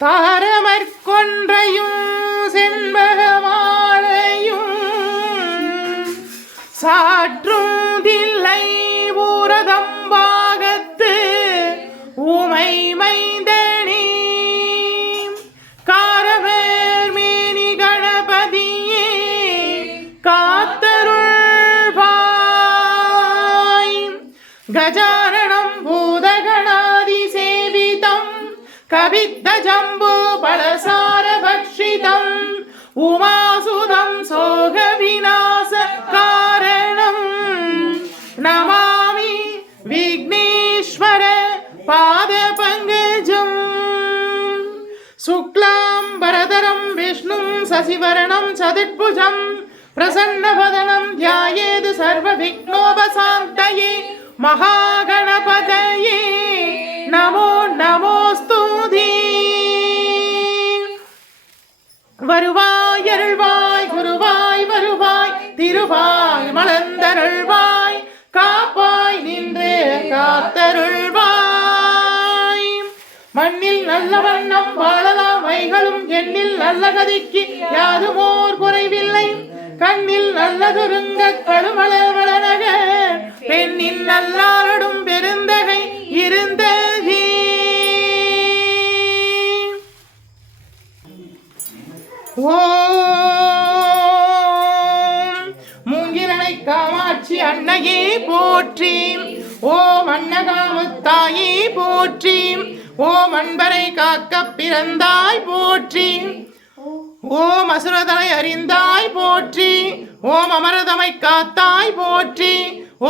தாரமற்கொன்றையும் செண்பகமாலையும் சாற்றும் தில்லை ஊரதம்பாகத்து ஊமை மைந்தனி காரவேர் மேனி கணபதியே காத்தருள்வாய். கஜானனம் பூதகணாதி சேவிதம் கவித்த ஜம்பு பலசார பக்ஷிதம் உமாசுதம் சோக விநாச காரணம் நமாமி விக்னேஸ்வர பாத பங்கஜம். சுக்லாம் பரதரம் விஷ்ணும் சசிவரணம் சதுர்புஜம் பிரசன்னவதனம் த்யாயேத் சர்வ விக்னோபசாந்தயே மகாகணபதயே நமோ நமோஸ்துதே. வருவாய் அருள்வாய் குருவாய் வருவாய் திருவாய் மலர்ந்தருள்வாய் காப்பாய் நின்று காத்தருள்வாய். மண்ணில் நல்ல வண்ணம் வாழலாம் வைகளும் எண்ணில் நல்ல கதிக்கு யாதுமோர் குறைவில்லை. கண்ணில் நல்லதுருங்க கழுமல வளனக பெண்ணின் நல்லாரடும் பெருந்தகை இருந்தகே. ஓம் மூங்கிலனை காமாட்சி அன்னையே போற்றி. ஓம் அன்னகாமுத்தாயே போற்றி. ஓம் அன்பரை காக்க பிறந்தாய் போற்றி. ஓம் அசுரதனை அறிந்தாய் போற்றி. ஓம் அமரதமை காத்தாய் போற்றி.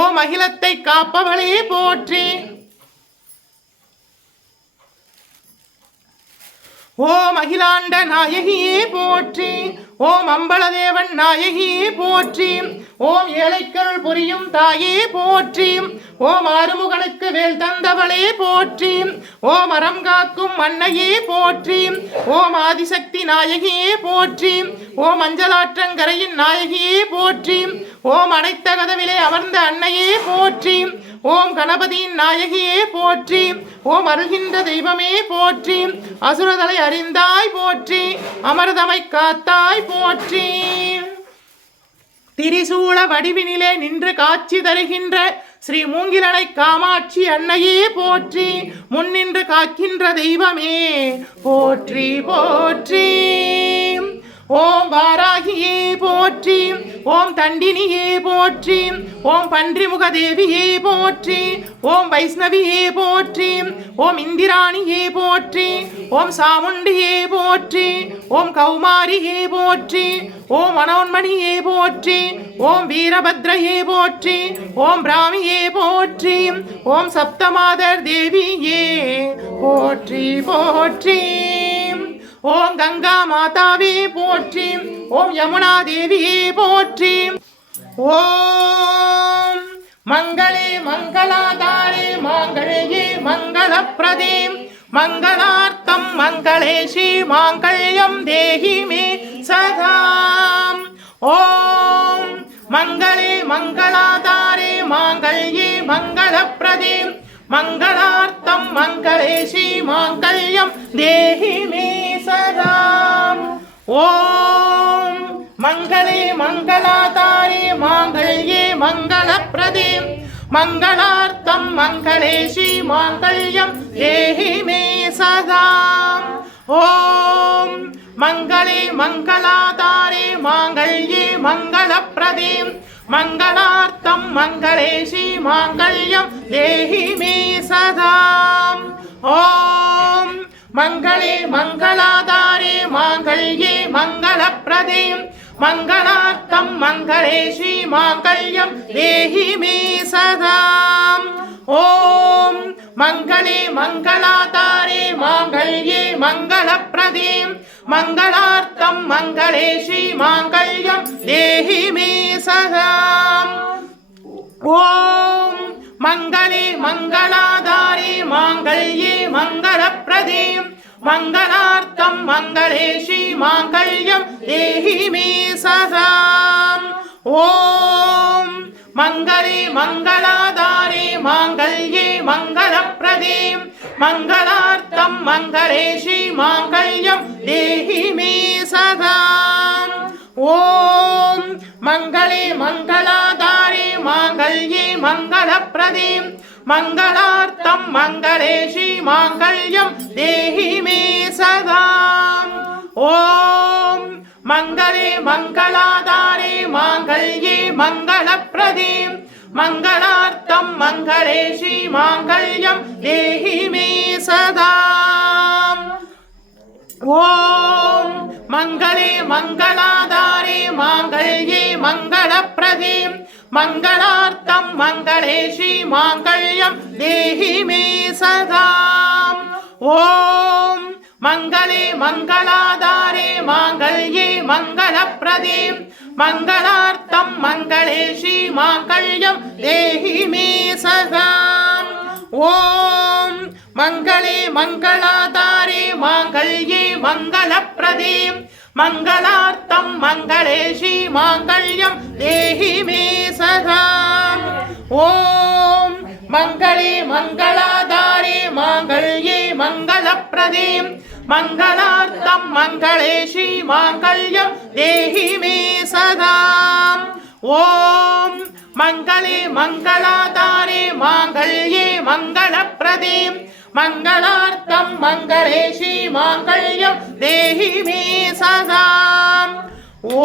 ஓம் அகிலத்தை காப்பவளே போற்றி. ஓம் அகிலாண்ட நாயகியே போற்றி. ஓம் அம்பலதேவன் நாயகியே போற்றி. ஓம் ஏழைக்கருள் புரியும் தாயே போற்றி. ஓம் ஆறுமுகனுக்கு வேல் தந்தவளே போற்றி. ஓம் அறம் காக்கும் அன்னையே போற்றி. ஓம் ஆதிசக்தி நாயகியே போற்றி. ஓம் அஞ்சலாற்றங்கரையின் நாயகியே போற்றி. ஓம் அனைத்த கதவிலே அமர்ந்த அன்னையே போற்றி. ஓம் கணபதியின் நாயகியே போற்றி. ஓம் அருகின்ற தெய்வமே போற்றி. அசுரதலை அறிந்தாய் போற்றி. அமர்தமை காத்தாய் போற்றி. திரிசூல வடிவினிலே நின்று காட்சி தருகின்ற ஸ்ரீ மூங்கிலனை காமாட்சி அன்னையே போற்றி. முன்னின்று காக்கின்ற தெய்வமே போற்றி போற்றி. ஓம் வாராகியே போற்றி. ஓம் தண்டினியே போற்றி. ஓம் பன்றிமுக தேவியே போற்றி. ஓம் வைஷ்ணவியே போற்றி. ஓம் இந்திராணியே போற்றி. ஓம் சாமுண்டியே போற்றி. ஓம் கௌமாரியே போற்றி. ஓம் மனோன்மணியே போற்றி. ஓம் வீரபத்ரையே போற்றி. ஓம் பிராமியே போற்றி. ஓம் சப்தமாதர் தேவியே போற்றி போற்றி. ஓம் கங்கா மாதாவே போற்றி. ஓம் யமுனா தேவியே போற்றி. ஓம் மங்களே மங்களாதாரே மாங்களே மங்களப்பிரதே மங்களார்த்தம் மங்களேஷி மாங்கல்யம் தேஹி மே சதா. ஓம் மங்களே மங்களாதாரே மாங்கல்யே மங்களப்பிரதே மங்களார்த்தம் மங்களேஷி மாங்கல்யம் தேஹி மே சதா. ஓம் மங்களே மங்களாதாரே மாங்கல்யே மங்களப்பிரதே மங்களார்த்தம் மங்களேஷி மாங்கல்யம் தேஹி மே சதா. ஓம் மங்களே மங்களாதாரே மாங்கல்யே மங்களப்பிரதே மங்களார்த்தம் மங்களேஷி மாங்கல்யம் தேஹி மே சதா. ஓம் மங்களே மங்களாதாரே மாங்கல்யே மங்களப்பிரதே மங்களார்த்தம் மங்களேஷி மாங்கல்யம் தேஹி மே சதா. ஓம் மங்களே மங்களாதாரே மாங்கல்யே மங்களப்பிரதே மங்களார்த்தம் மங்களேஷி மாங்கல்யம் தேஹி மே சதா. ஓம் மங்களே மங்களாதாரே மாங்கல்யே மங்களப்பிரதே மங்களார்த்தம் மங்களேஷி மாங்கல்யம் தேஹி மே சதா. ஓம் मङ्गले मङ्गलाधारे माङ्गल्ये मङ्गलप्रदे मङ्गलार्थं मङ्गले श्रीमाङ्गल्यं देहि मे सदा ॐ मङ्गले मङ्गलाधारे माङ्गल्ये मङ्गलप्रदे मङ्गलार्थं मङ्गले श्रीमाङ्गल्यं देहि मे सदा ॐ मङ्गले मङ्गलाधारे माङ्गल्ये मङ्गलप्रदे मङ्गलार्थं मङ्गले श्रीमाङ्गल्यं देहि मे सदा ॐ मङ्गले मङ्गलाधारे माङ्गल्ये मङ्गलप्रदे मङ्गलार्थं मङ्गले श्रीमाङ्गल्यं देहि मे सदा ॐ मङ्गले मङ्गलाधारे माङ्गल्ये मङ्गलप्रदे मङ्गलार्थं मङ्गले श्रीमाङ्गल्यं देहि मे सदा ॐ मङ्गले मङ्गलाधारे माङ्गल्ये मङ्गलप्रदे मङ्गलार्थं मङ्गले श्रीमाङ्गल्यं देहि मे सदा ॐ मङ्गले मङ्गलाधारे माङ्गल्ये मङ्गलप्रदे मङ्गलार्थं मङ्गले श्रीमाङ्गल्यं देहि मे सदा ॐ मङ्गले मङ्गलाधारे माङ्गल्ये मङ्गलप्रदे मङ्गलार्थं मङ्गले श्रीमाङ्गल्यं देहि मे सदा ॐ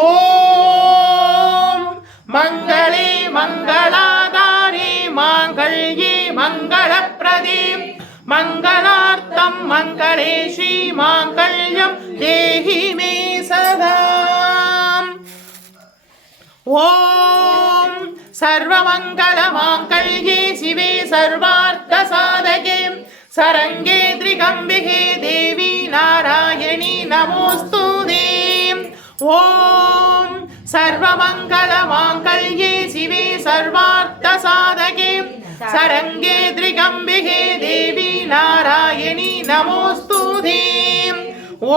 मङ्गले मङ्गलाधारे माङ्गल्ये मङ्गलप्रदे मङ्गलार्थं मङ्गले श्रीमाङ्गल्यं देहि मे सदा ॐ सर्वमङ्गलमाङ्गल्ये शिवे सर्वार्थसाधके शरण्ये त्र्यम्बके देवी नारायणी नमोऽस्तुते ॐ सर्वमङ्गलमाङ्गल्ये शिवे सर्वार्थसाधके शरण्ये त्र्यम्बके देवी नारायणी नमोऽस्तुते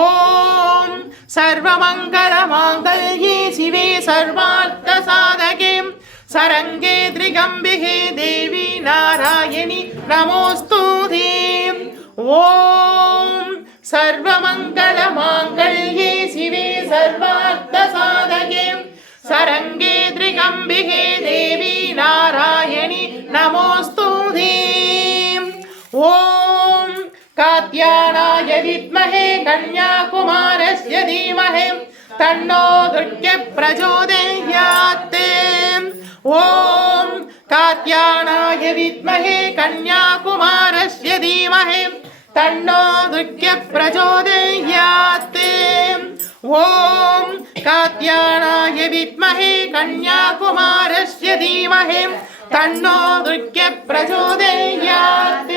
ॐ सर्वमङ्गलमाङ्गल्ये शिवे सर्वार्थसाधके शरण्ये त्र्यम्बके देवी नारायणी नमोऽस्तुते ॐ सर्वमङ्गलमाङ्गल्ये शिवे सर्वार्थसाधके शरण्ये त्र्यम्बके देवी नारायणी नमोऽस्तुते ॐ कात्यायनाय विद्महे कन्याकुमारस्य धीमहि तन्नो दुर्गे प्रचोदयात् ॐ कात्यायनाय विद्महे कन्याकुमारस्य धीमहि तन्नो दुर्गे प्रचोदयात् ॐ कात्यायनाय विद्महे कन्याकुमारस्य धीमहि तन्नो दुर्गे प्रचोदयात्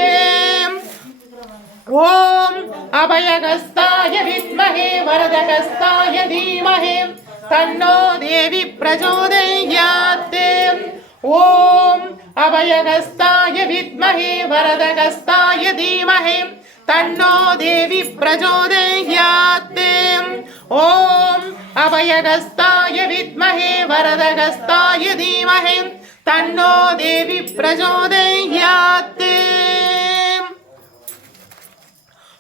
ॐ अभयहस्ताय विद्महे वरदहस्ताय धीमहि तन्नो देवी प्रचोदयात् ॐ अभयहस्ताय विद्महे वरदहस्ताय धीमहि तन्नो देवी प्रचोदयात् ॐ अभयहस्ताय विद्महे वरदहस्ताय धीमहि तन्नो देवी प्रचोदयात्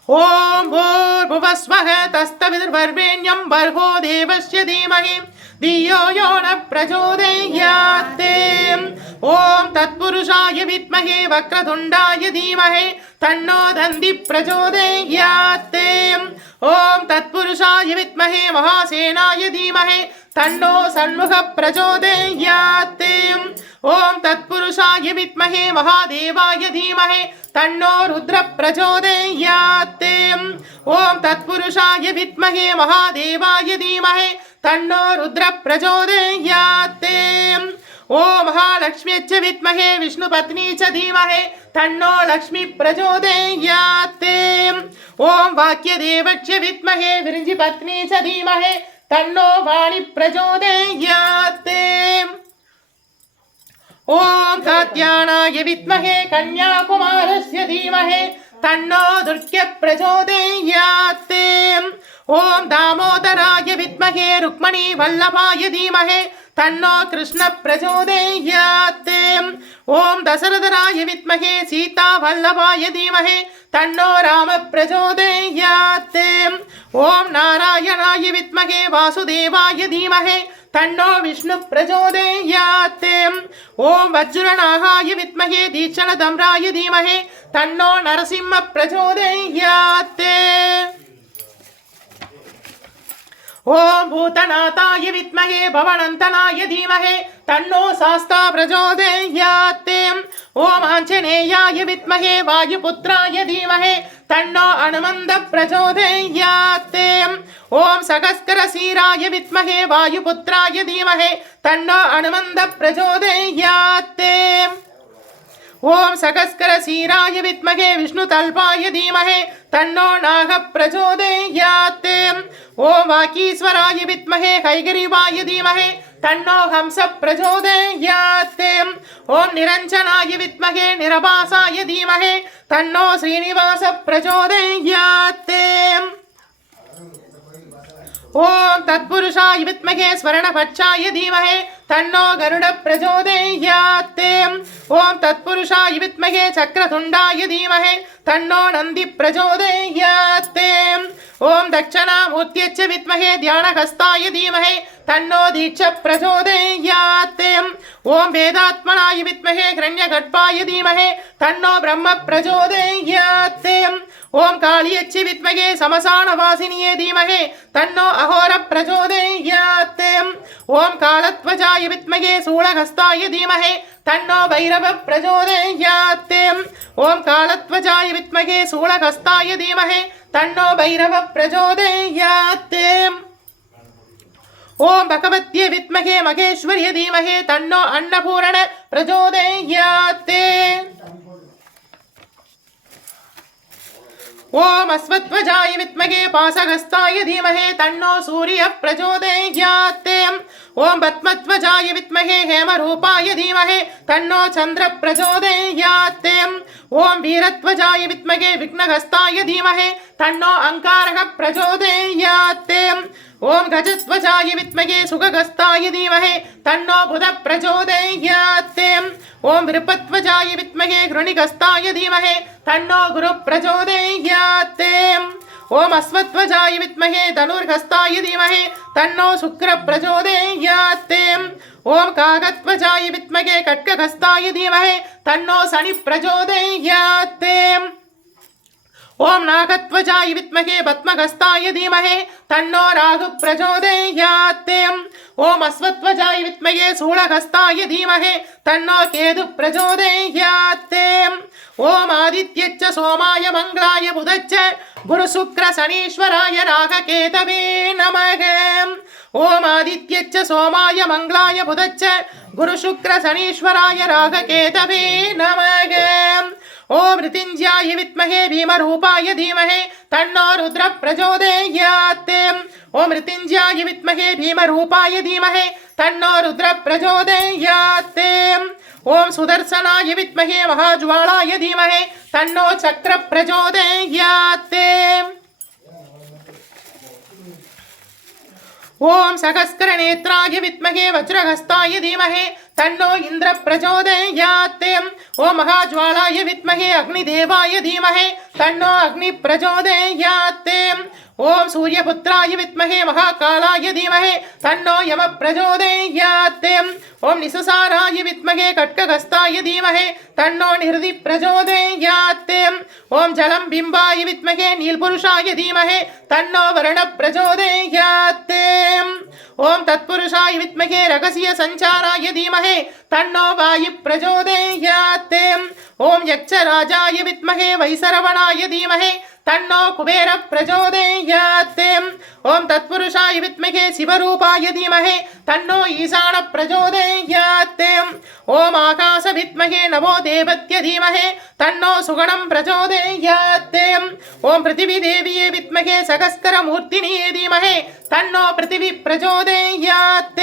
ॐ भूर्भुवस्वः तत्सवितुर्वरेण्यं भर्गो देवस्य धीमहि धियो यो नः प्रचोदयात् ॐ तत्पुरुषाय विद्महे वक्रतुण्डाय धीमहि तन्नो दन्ति प्रचोदयात् ॐ तत्पुरुषाय विद्महे महासेनाय धीमहि तन्नो षण्मुखः प्रचोदयात् ॐ तत्पुरुषाय विद्महे महादेवाय धीमहि तन्नो रुद्रः प्रचोदयात् ॐ तत्पुरुषाय विद्महे महादेवाय धीमहि तन्नो रुद्रः प्रचोदयात् ॐ महालक्ष्म्यै विद्महे विष्णुपत्नी च धीमहि तन्नो लक्ष्मी प्रचोदयात् ॐ वाक्यदेवस्य विद्महे विरञ्जिपत्नी च धीमहि तन्नो वाणी प्रचोदयात् ॐ कात्यायनाय विद्महे कन्याकुमारस्य धीमहि तन्नो दुर्गे प्रचोदयात् ॐ दामोदराय विद्महे रुक्मिणी वल्लभाय धीमहि तन्नो कृष्ण प्रचोदयात् ओम दशरथराय विद्महे सीतावल्लभाय धीमहि तन्नो राम प्रचोदयात् ओम नारायणाय विद्महे वासुदेवाय धीमहि तन्नो विष्णु प्रचोदयात् ओम वज्रनाहाय विद्महे दीक्षणधम्राय धीमहि तन्नो नरसिंह प्रचोदयात् ओम भूतनाथाय विद्महे भवनन्तनाय धीमहि तन्नो शास्ता प्रचोदयात् ओम आञ्जनेयाय विद्महे वायुपुत्राय धीमहि तन्नो हनुमन्त प्रचोदयात् ओम सहस्रशीराय विद्महे वायुपुत्राय धीमहि तन्नो हनुमन्त प्रचोदयात् ओम सहस्रशीराय विद्महे विष्णुतल्पाय धीमहि तन्नो नाग प्रचोदयात् ओम वाकीश्वराय विद्महे हैग्रीवाय धीमहि तन्नो हंस प्रचोदयात् ओम निरंजनाय विद्महे निरभासाय धीमहि तन्नो श्रीनिवास प्रचोदयात् ओम तत्पुरुषाय विद्महे स्वर्णभक्षाय धीमहि तन्नो गरुड प्रचोदयात् ओम तत्पुरुषाय विद्महे चक्रतुण्डाय धीमहि तन्नो नंदी प्रचोदयात् ओम दक्षिणामूर्त्यच्च विद्महे ध्यानहस्ताय धीमहि तन्नो दीक्ष प्रचोदयात् ओम वेदात्मनाय विद्महे हिरण्यगर्भाय धीमहि तन्नो ब्रह्म प्रचोदयात् ओम कालियच्च विद्महे समसानवासिन्ये धीमहि तन्नो अहोर प्रचोदयात् ओम कालध्वजाय विद्महे शूलहस्ताय धीमहि तन्नो भैरव प्रचोदयात् ओम कालध्वजाय विद्महे शूलहस्ताय धीमहि तन्नो भैरव प्रचोदयात् ओम भगवत्यै विद्महे महेश्वर्यै धीमहि तन्नो अन्नपूर्ण प्रचोदयात् ओम अश्वत्थवजाय विद्महे पाशहस्ताय धीमहि तन्नो सूर्य प्रचोदयात् ओम पद्मध्वजाय विद्महे हेमरूपाय धीमहि तन्नो चंद्र प्रचोदयात् ओम वीरध्वजाय विद्महे विघ्नहस्ताय धीमहि तन्नो अंकारः प्रचोदयात् ओम गजध्वजाय विद्महे सुखहस्ताय धीमहि तन्नो बुध प्रचोदयात् ओम विरुपध्वजाय विद्महे घृणिहस्ताय धीमहि तन्नो गुरु प्रचोदयात् ओम अश्वत्थवजाय विद्महे धनुर्हस्ताय धीमहि तन्नो शुक्र प्रचोदयात् ओम काकध्वजाय विद्महे खड्गहस्ताय धीमहि तन्नो शनि प्रचोदयात् ओम नागध्वजाय विद्महे पद्महस्ताय धीमहि तन्नो राहु प्रचोदयात् ओम अश्वत्थवजाय विद्महे शूलहस्ताय धीमहि तन्नो केतु प्रचोदयात् ओम आदित्यच्च सोमाय मंगलाय बुधच्च गुरु शुक्र शनीश्वराय राहकेतवे नमः ओम आदित्यच्च सोमाय मंगलाय बुधच्च गुरु शुक्र शनीश्वराय राहकेतवे नमः ओम मृत्युंजयाय विद्महे भीमरूपाय धीमहि तन्नो रुद्र प्रचोदयात् ओम मृत्युंजयाय विद्महे भीमरूपाय धीमहि तन्नो रुद्र प्रचोदयात् ओम सुदर्शनाय विद्महे महाज्वालाय धीमहि तन्नो चक्र प्रचोदयात् ओम सहस्रनेत्राय विद्महे वज्रहस्ताय धीमहि तन्नो इंद्र प्रचोदयात् ओम महाज्वालाय विद्महे अग्निदेवाय धीमहि तन्नो अग्नि प्रचोदयात् ओम सूर्यपुत्राय विद्महे महाकालाय धीमहि तन्नो यम प्रचोदयात् ओम निससाराय विद्महे खड्गहस्ताय धीमहि तन्नो निहृति प्रचोदयात् ओम जलं बिंबाय विद्महे नीलपुरुषाय धीमहि तन्नो वरुण प्रचोदयात् ओम तत्पुरुषाय विद्महे रहस्य संचाराय धीमहि तन्नो वायु प्रचोदयात् ओम यक्षराजाय विद्महे वैसरवणाय धीमहि तन्नो कुबेर प्रचोदयात् ओम तत्पुरुषाय विद्महे शिवरूपाय धीमहि तन्नो ईशान प्रचोदयात् ओम आकाश विद्महे नभो देवत्य धीमहि तन्नो सुगणं प्रचोदयात् ओम पृथिवी देवीये विद्महे सहस्रमूर्तिनी धीमहि तन्नो पृथिवी प्रचोदयात्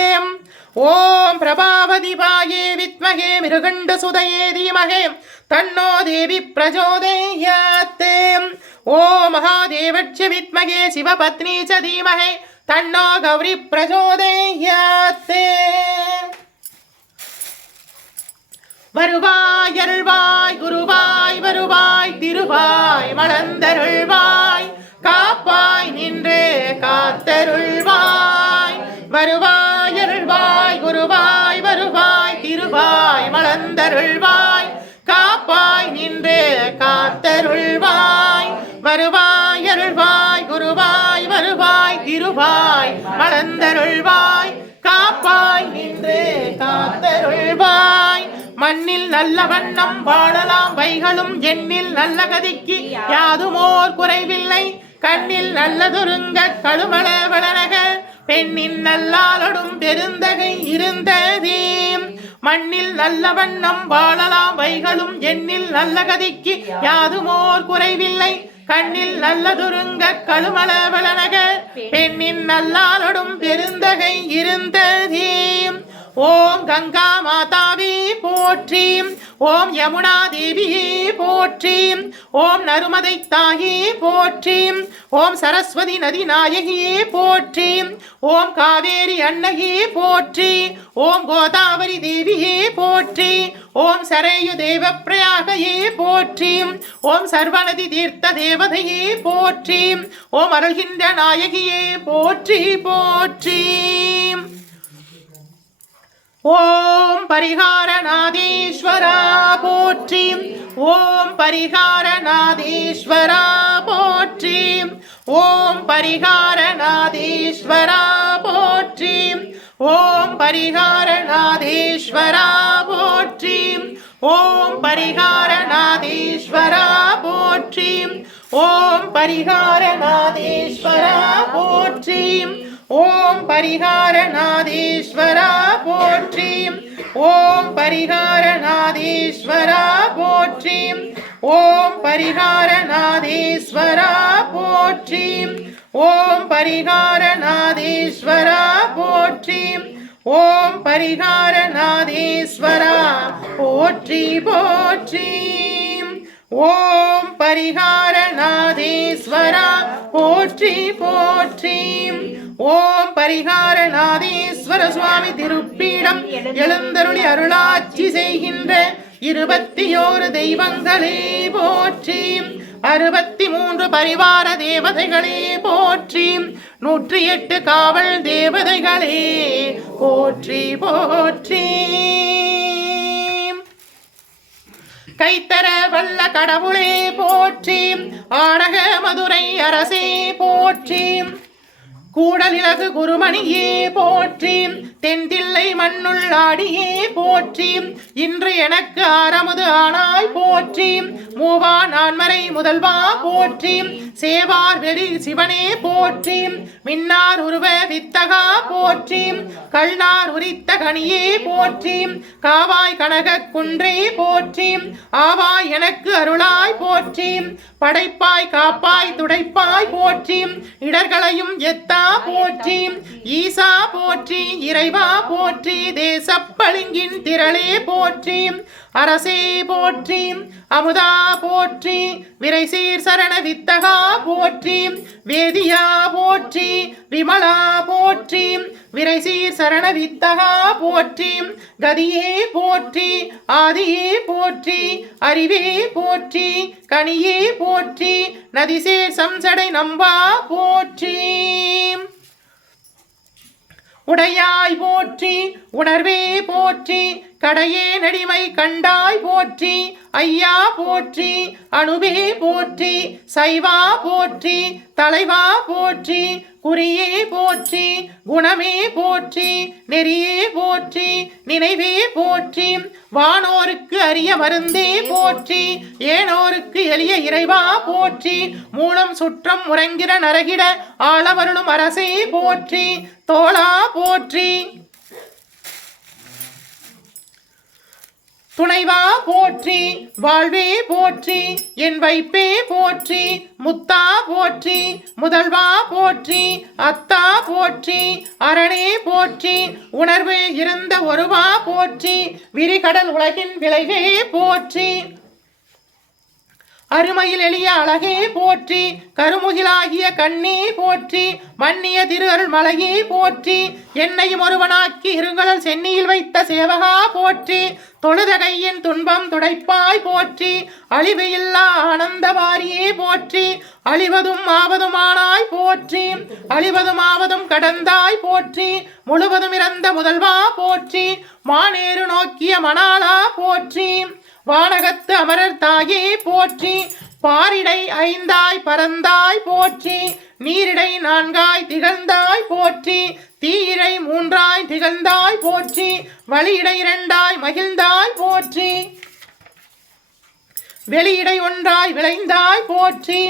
ओम प्रभावदीपाये विद्महे मृगण्डसुतये धीमहि तन्नो देवी प्रचोदयात् ओम महादेवच्च विद्महे शिवपत्नी च धीमहि தன்னோ கௌரி பிரச்சோதயாத். வருவாய் அருள்வாய் குருவாய் வருவாய் திருவாய் மலர்ந்தருள்வாய் காப்பாய் நின்று காத்தருள்வாய். வருவாய் அருள்வாய் குருவாய் வருவாய் திருவாய் மலர்ந்தருள்வாய் காப்பாய் நின்று காத்தருள்வாய். வருவாய் அருள்வாய் குருவாய் வருவாய் திருவாய் மலர்ந்தருள்வாய் காப்பாய் நின்று காத்தருள்வாய். மண்ணில் நல்ல வண்ணம் வாழலாம் வைகளும் எண்ணில் நல்ல கதிக்கு யாதுமோர் குறைவில்லை. கண்ணில் நல்லதொருங்க கழுமள வளரக பெண்ணின் நல்லாலொடும் பெருந்தகை இருந்ததே. மண்ணில் நல்ல வண்ணம் வாழலாம் வைகளும் எண்ணில் நல்ல கதிக்கு யாதுமோர் குறைவில்லை. கண்ணில் நல்லதொருங்க கழுமள வளரக பெண்ணின் நல்லாலொடும் பெருந்தகை இருந்ததே. ஓம் கங்கா மாதாவே போற்றி. ஓம் யமுனா தேவியே போற்றி. ஓம் நருமதை தாயே போற்றி. ஓம் சரஸ்வதி நதி நாயகியே போற்றி. ஓம் காவேரி அன்னையே போற்றி. ஓம் கோதாவரி தேவியே போற்றி. ஓம் சரயு தேவ பிரயாகையே போற்றி. ஓம் சர்வநதி தீர்த்த தேவதையே போற்றி. ஓம் அருள்கின்ற நாயகியே போற்றி போற்றி. ஓம் பரிகாரநாதீஸ்வரா போற்றி. ஓம் பரிகாரநாதீஸ்வரா போற்றி. ஓம் பரிகாரநாதீஸ்வரா போற்றி. ஓம் பரிகாரநாதீஸ்வரா போற்றி. ஓம் பரிகாரநாதீஸ்வரா போற்றி. ஓம் பரிகாரநாதீஸ்வரா போற்றி. ஓம் பரிகாரநாதீஸ்வரா போற்றி. ஓம் பரிகாரநாதீஸ்வரா போற்றி. ஓம் பரிகாரநாதீஸ்வரா போற்றி. ஓம் பரிகாரநாதீஸ்வரா போற்றி. ஓம் பரிகாரநாதீஸ்வரா போற்றி போற்றி. ஓம் பரிகாரநாதீஸ்வரா போற்றி போற்றி. ஓம் பரிகாரநாதீஸ்வர சுவாமி திருப்பீடம் எழுந்தருளி அருளாட்சி செய்கின்ற 21 தெய்வங்களே போற்றி. 63 பரிவார தேவதைகளே போற்றி. 108 காவல் தேவதைகளே போற்றி போற்றி. கைத்தர வல்ல கடவுளே போற்றி. ஆடக மதுரை அரசே போற்றி. கூடலிலகு குருமணியே போற்றி. தென்தில்லை மண்ணுள் ஆடியே போற்றி. இன்று எனக்கு ஆரமுது ஆனாய் போற்றி. மூவா நான்மறை முதல்வா போற்றி. சேவார் வெளி சிவனே போற்றி. மின்னார் உருவ வித்தகா போற்றி. கள்னார் உரித்த கனியே போற்றி. காவாய் கனக குன்றே போற்றி. ஆவாய் எனக்கு அருளாய் போற்றி. படைப்பாய் காப்பாய் துடைப்பாய் போற்றி. இடர்களையும் எத்தா போற்றி. ஈசா போற்றி. இறைவா போற்றி. தேசப்பளிங்கின் திரளே போற்றி. அரசே போற்றி. அமுதா போற்றி. விரைசீர் சரண வித்தகா போற்றி. வேதியா போற்றி. விமலா போற்றி. விரைசீர் சரண வித்தகா போற்றி. கதியே போற்றி. ஆதியே போற்றி. அறிவே போற்றி. கனியே போற்றி. நதிசேர் சம்சடை நம்பா போற்றி. உடையாய் போற்றி. உணர்வே போற்றி. கடையே நடிமை கண்டாய் போற்றி. ஐயா போற்றி. அணுவே போற்றி. சைவா போற்றி. தலைவா போற்றி. குறியே போற்றி. குணமே போற்றி. நெறியே போற்றி. நினைவே போற்றி. வானோருக்கு அரிய மருந்தே போற்றி. ஏனோருக்கு எளிய இறைவா போற்றி. மூலம் சுற்றம் உறங்கிற நரகிட ஆளவருளும் அரசே போற்றி. தோளா போற்றி. துணைவா போற்றி. வாழ்வே போற்றி. என் வைப்பே போற்றி. முத்தா போற்றி. முதல்வா போற்றி. அத்தா போற்றி. அரணே போற்றி. உணர்வு இருந்த ஒருவா போற்றி. விரிகடல் உலகின் விளைவே போற்றி. அருமையில் எளிய அழகே போற்றி, கருமுகிலாகிய கண்ணே போற்றி, மன்னிய திரு அருள் மலையே போற்றி, என்னையும் ஒருவனாக்கி இருங்கடல் சென்னியில் வைத்த சேவகா போற்றி, தொழுத கையின் துன்பம் துடைப்பாய் போற்றி, அழிவு இல்லா ஆனந்த வாரியே போற்றி, அழிவதும் ஆவதுமானாய் போற்றி, அழிவதும் ஆவதும் கடந்தாய் போற்றி, முழுவதும் இறந்த முதல்வா போற்றி, மானேறு நோக்கிய மணாளா போற்றி, வானகத்து அமரர் தாயே போற்றி, பாரிடை ஐந்தாய் பரந்தாய் போற்றி, நீரிடை நான்காய் திகழ்ந்தாய் போற்றி, தீயிடை மூன்றாய் திகழ்ந்தாய் போற்றி, வழியிடை இரண்டாய் மகிழ்ந்தாய் போற்றி, வெளியிடை ஒன்றாய் விளைந்தாய் போற்றி,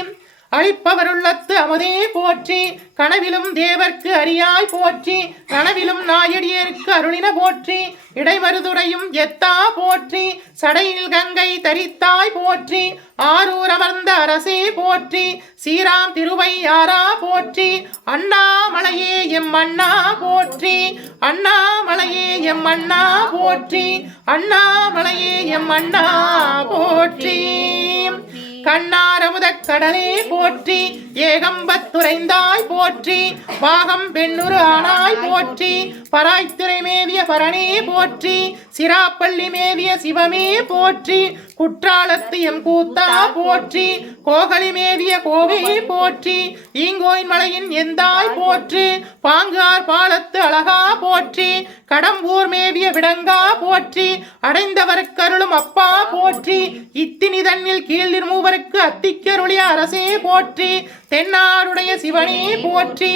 அழிப்பவருள்ளத்து அமுதே போற்றி, கனவிலும் தேவர்க்கு அரியாய் போற்றி, கனவிலும் நாயடியருக்கு அருளின போற்றி, இடைமருதுரையும் எத்தா போற்றி, சடையில் கங்கை தரித்தாய் போற்றி, ஆரூர் அமர்ந்த அரசே போற்றி, சீராம் திருவையாரா போற்றி, அண்ணாமலையே எம் அண்ணா போற்றி, அண்ணாமலையே எம் அண்ணா போற்றி, அண்ணாமலையே எம் அண்ணா போற்றி, கண்ணாரமுத கடலே போற்றி, ஏகம்பத்துரைந்தாய் போற்றி, பாகம் பெண்ணுரு ஆனாய் போற்றி, பராய்த்துறை மேவிய பரணே போற்றி, சிராப்பள்ளி மேவிய சிவமே போற்றி, குற்றாலத்து எம் கூத்தா போற்றி, கோகலி மேவிய கோவே போற்றி, ஈங்கோயின் மலையின் எந்தாய் போற்றி, பாங்கார் பாலத்து அழகா போற்றி, கடம்பூர் மேவிய விடங்கா போற்றி, அடைந்தவர்க்கருளும் அப்பா போற்றி, இத்தினி தன்னில் கீழ் மூவருக்கு அத்திக்கருளிய அரசே போற்றி, தென்னாடுடைய சிவனே போற்றி,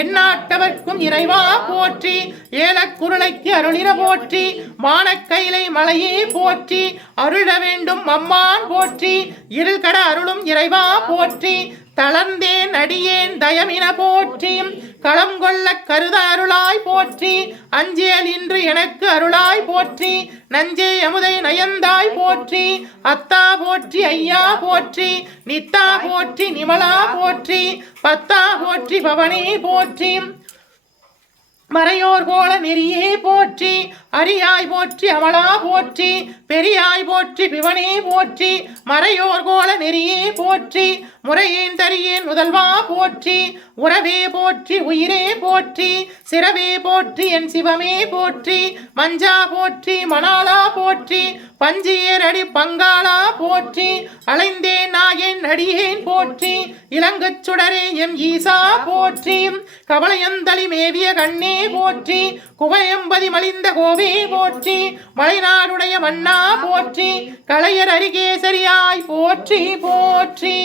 எந்நாட்டவர்க்கும் இறைவா போற்றி, ஏலக்குருளைக்கு அருளின போற்றி, மானக்கைலை மலையே போற்றி, அருள வேண்டும் அம்மான் போற்றி, இருள் கட அருளும் இறைவா போற்றி, தளர்ந்தேன் அடியேன் தயமின போற்றி, களம் கொள்ள கருத அருளாய் போற்றி, அஞ்சேல் இன்று எனக்கு அருளாய் போற்றி, நஞ்சே அமுதை நயந்தாய் போற்றி, அத்தா போற்றி ஐயா போற்றி, நித்தா போற்றி நிமலா போற்றி, பத்தா போற்றி பவனே போற்றி, மறையோர் கோல நெறியே போற்றி, அரியாய் போற்றி அமலா போற்றி, பெரியாய் போற்றி பிவனே போற்றி, மறையோர் கோல நெறியே போற்றி, முறையேன் தரியேன் முதல்வா போற்றி, உறவே போற்றி உயிரே போற்றி, சிறவே போற்றி என் சிவமே போற்றி, மஞ்சா போற்றி மணாலா போற்றி, பஞ்சியர் அடி பங்காளா போற்றி, அலைந்தேன் நாயேன் அடியேன் போற்றி, இளங்கச் சுடரே எம் ஈசா போற்றி, கவலையந்தளி மேவிய கண்ணே போற்றி, குவையம்பதி மலிந்த கோவே போற்றி, மலைநாடுடைய மன்னா போற்றி, களையர் அரிகேசரியாய் போற்றி போற்றி,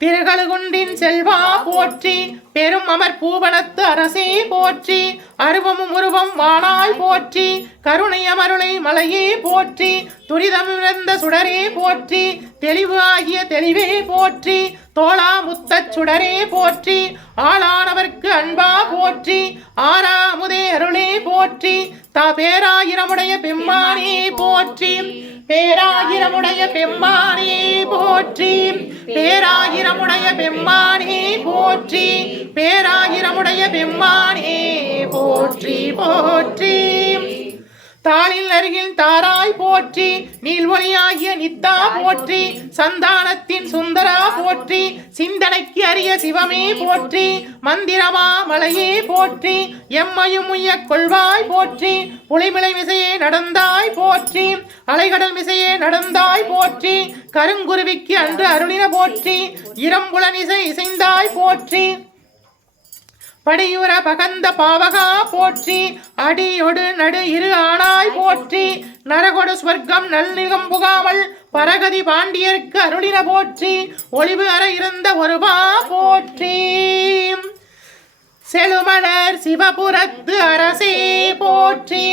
திருகழுகுண்டின் செல்வா போற்றி, பெரும் அமர் பூவனத்து அரசே போற்றி, அருவமும் உருவம் வானாய் போற்றி, கருணை அமருளை மலையே போற்றி, துரிதமிழந்த சுடரே போற்றி, தெளிவு ஆகிய தெளிவே போற்றி, தோளா முத்தச் சுடரே போற்றி, ஆளானவர்க்கு அன்பா போற்றி, ஆறாமுதே அருளே போற்றி, பேராயிரமுடைய பெம்மானே போற்றி, பேராயிரமுடைய பெம்மானே போற்றி, பேராயிரமுடைய பெம்மானே போற்றி, பேராயிரமுடைய பெம்மானே போற்றி போற்றி, தாளில் அருகில் தாராய் போற்றி, நீள்வொளியாகிய நித்தா போற்றி, சந்தானத்தின் சுந்தரா போற்றி, சிந்தனைக்கு அரிய சிவமே போற்றி, மந்திரமா மலையே போற்றி, எம்மையும் உய்ய கொள்வாய் போற்றி, புலிமிலை மிசையே நடந்தாய் போற்றி, அலைகடல் மிசையே நடந்தாய் போற்றி, கருங்குருவிக்கு அன்று அருளின போற்றி, இரம்புலனிசை இசைந்தாய் போற்றி, படியுற பகந்த பாவகா போற்றி, அடியொடு நடு இரு ஆனாய் போற்றி, நரகொடு ஸ்வர்க்கம் நல்நிகம் புகாமல் பரகதி பாண்டியர்க்கு அருளின போற்றி, ஒளிவு அற இருந்த ஒருவா போற்றி, செழுமலர் சிவபுரத்து அரசே போற்றி,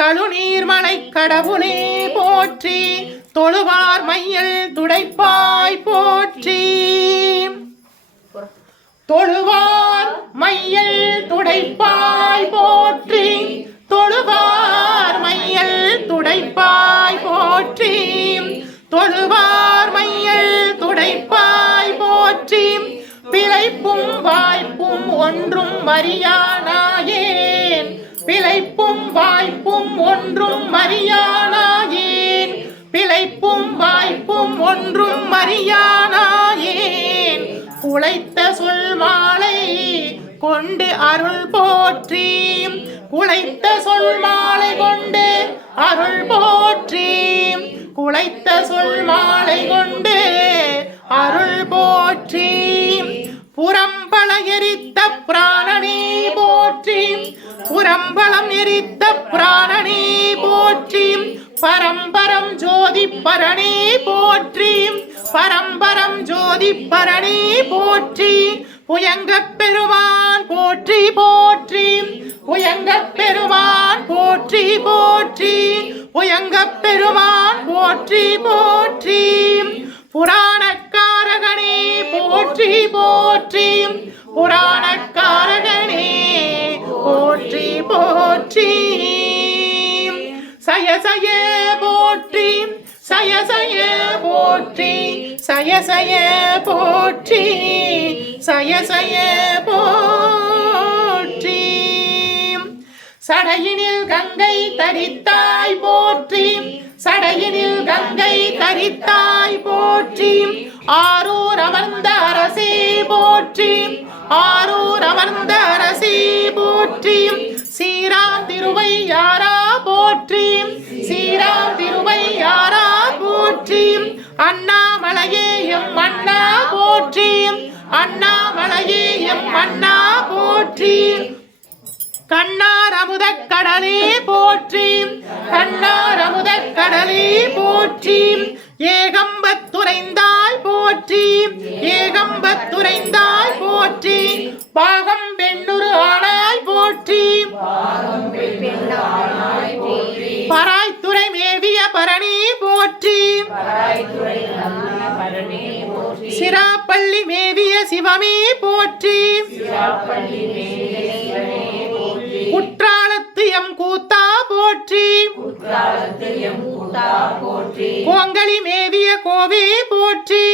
கழுநீர்மலை கடவுளே போற்றி, தொழுவார் மையல் துடைப்பாய் போற்றி, தொழுவார் மையல் துடைப்பாய் போற்றி, தொழுவார் மையல் துடைப்பாய் போற்றி, தொழுவார் மையல் துடைப்பாய் போற்றி, பிழைப்பும் வாய்ப்பும் ஒன்றும் அறியானாயேன், பிழைப்பும் வாய்ப்பும் ஒன்றும் அறியானாயேன், பிழைப்பும் வாய்ப்பும் ஒன்றும் அறியானாயேன் குழைத்த சொல் மாலை கொண்டு அருள் போற்றி குழைத்த சொல் மாலை கொண்டு அருள் போற்றி குழைத்த சொல் மாலை கொண்டு அருள் போற்றி புறம்பல எரித்த பிராணனே போற்றி புறம்பலம் எரித்த பிராணனே போற்றி பரம்பரம் ஜோதி பரணே போற்றி பரம்பரம் ஜோதி பரணே போற்றி புயங்கப் பெருமான் போற்றி போற்றி புயங்கப் பெருமான் போற்றி போற்றி புயங்கப் பெருமான் போற்றி போற்றி புராணக்காரகனே போற்றி போற்றி புராணக்காரகனே போற்றி போற்றி சயசய போற்றி சயசய போற்றி சயசய போற்றி சயசய போற்றி சடையினில் கங்கை தரித்தாய் போற்றி சடையினில் கங்கை தரித்தாய் போற்றி ஆரூர் அமர்ந்த அரசே போற்றி ஆரூர் அமர்ந்த அரசே போற்றி சீராம் திருவையாரா போற்றி சீராம் திருவையாரா போற்றி அண்ணாமலையே எம் அண்ணா போற்றி அண்ணாமலையே எம் அண்ணா போற்றி கண்ணார் அமுதக் கடலே போற்றி கண்ணார் அமுதக் கடலே போற்றி ஏகம்பத்துரைந்தாய் போற்றி ஏகம்பத்துரைந்தாய் போற்றி பாகம் பெண்ணுரு ஆனாய் போற்றி பராய்த்துறை மேவிய பரணி போற்றி சிராப்பள்ளி மேவிய சிவமே போற்றி குற்றாலத்து எம் கூத்தா போற்றி கோங்கலி மேவிய கோவே போற்றி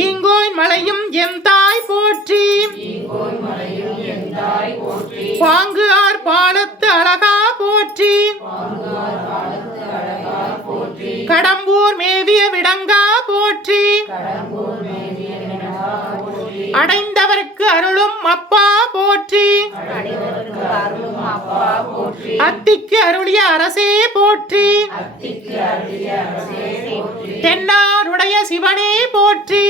ஈங்கோய் மலையும் எம் தாய் போற்றி பாங்கு ஆர் பாலத்து அழகா போற்றி கடம்பூர் மேவிய விடங்கா போற்றி அடைந்தவர்க்கு அருளும் அப்பா போற்றி அத்திக்கு அருளிய அரசே போற்றி தென்னாருடைய சிவனே போற்றி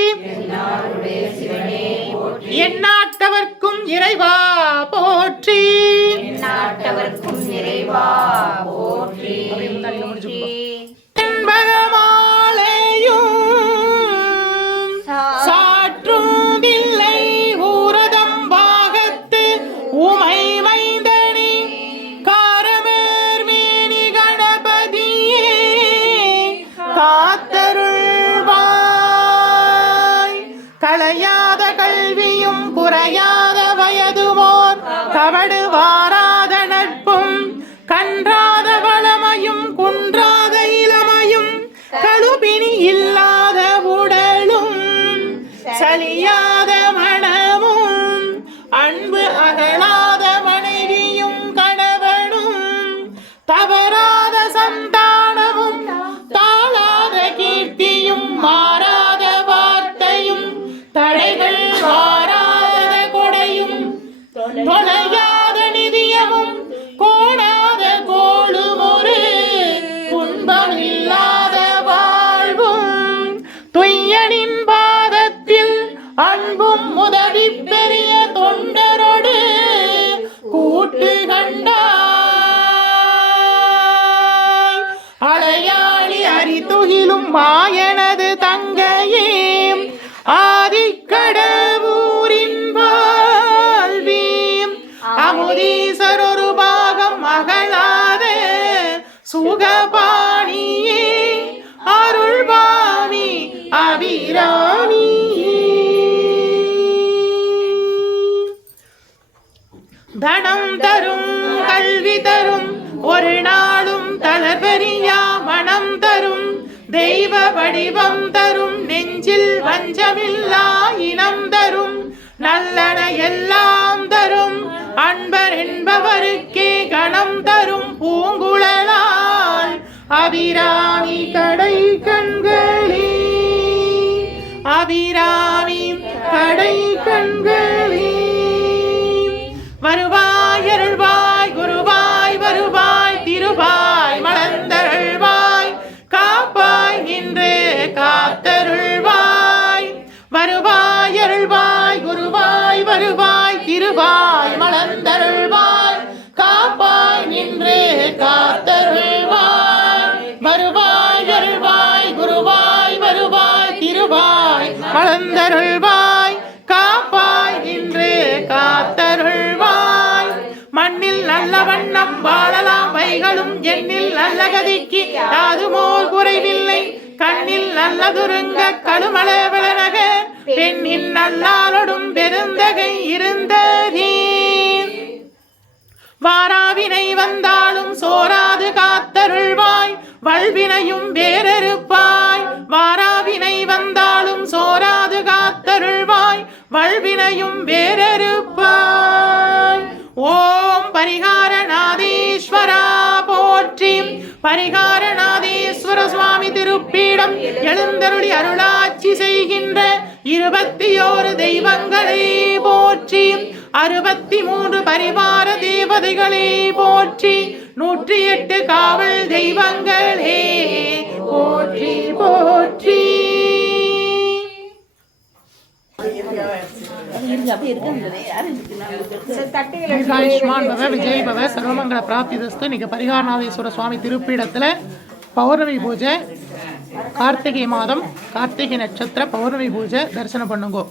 எந்நாட்டவர்க்கும் இறைவா போற்றி நாட்டவர்க்கும் இறைவா போற்றி களையாத கல்வியும் குறையாத வயதுவோர் கவடு வாராத நட்பும் கன்றாத வளமையும் குன்றாத இளமையும் கழுபினி இல்லாத உடலும் சலியாத மனமும் அன்பு அகலாத மனைவியும் கணவனும் தவறாத சந்தானமும் தாழாத கீர்த்தியும் மாறாத வார்த்தையும் தடைகள் வாராத கொடையும் தொலையாத நிதியமும் கோணாத கோளுமொரு துன்பம் இல்லாத வாழ்வும் துய்யனின் பாதத்தில் அன்பும் உதவி பெரிய தொண்டரோடு கூட்டு கண்டாய் அலையாளி அரிதுகிலும் மாயனது தங்கையே ஆதிக்கடவூரின் வாழ்வீம் அமுதீசர் ஒரு பாகம் அகலாத சுகபாணியே அருள்வாமி அபிராமி தனம் தரும் கல்வி தரும் ஒரு நாளும் தளர்வரியா மனம் தரும் தெய்வ வடிவம் தரும் நெஞ்சில் வஞ்சமில்லா இனம் தரும் நல்லன எல்லாம் தரும் அன்பர் என்பவருக்கே கணம் தரும் பூங்குழலால் அபிராமி கடை கண்களே, அபிராமி கடை கண்களே. வருவாய் அருள்வாய் குருவாய், வருவாய் திருவாய் மலர்ந்தருள்வாய், காப்பாய் நின்று காத்தருள்வாய். வருவாய் அருள்வாய் குருவாய், வருவாய் திருவாய் மலர்ந்தருள்வாய், காப்பாய் நின்று காத்தருள்வாய். வருவாய் அருள்வாய் குருவாய், வருவாய் திருவாய் மலர்ந்தருள்வாய், காப்பாய் நின்று காத்தருள்வாய். மண்ணில் நல்ல வண்ணம் வாழலாம் வைகளும், எண்ணில் நல்ல கதிக்கு யாதுமோர் குறைவில்லை. கண்ணில் நல்லதுருங்க கடுமல விளநக, பெண்ணின் நல்லாலொடும் பெருந்தகை இருந்ததே. வாராவினை வந்தாலும் சோராது காத்தருள்வாய், வல்வினையும் வேறறுப்பாய். வாராவினை வந்தாலும் சோராது காத்தருள்வாய், வல்வினையும் வேறறுப்பாய். ஓம் பரிகாரநாதீஸ்வரா போற்றி. பரிகாரநாதீஸ்வர சுவாமி திருப்பீடம் எழுந்தருளி அருளாட்சி செய்கின்ற 21 தெய்வங்களே போற்றி. 63 பரிவார தேவதைகளே போற்றி. 108 காவல் தெய்வங்களே போற்றி போற்றி. ஆயுஷ்மான் பவ விஜய் பவ சர்வமங்கல பிராப்திதஸ்து. இன்னைக்கு பரிகாரநாதீஸ்வர சுவாமி திருப்பீடத்தில் பௌர்ணமி பூஜை. கார்த்திகை மாதம், கார்த்திகை நட்சத்திர பௌர்ணமி பூஜை தரிசனம் பண்ணுங்கோ.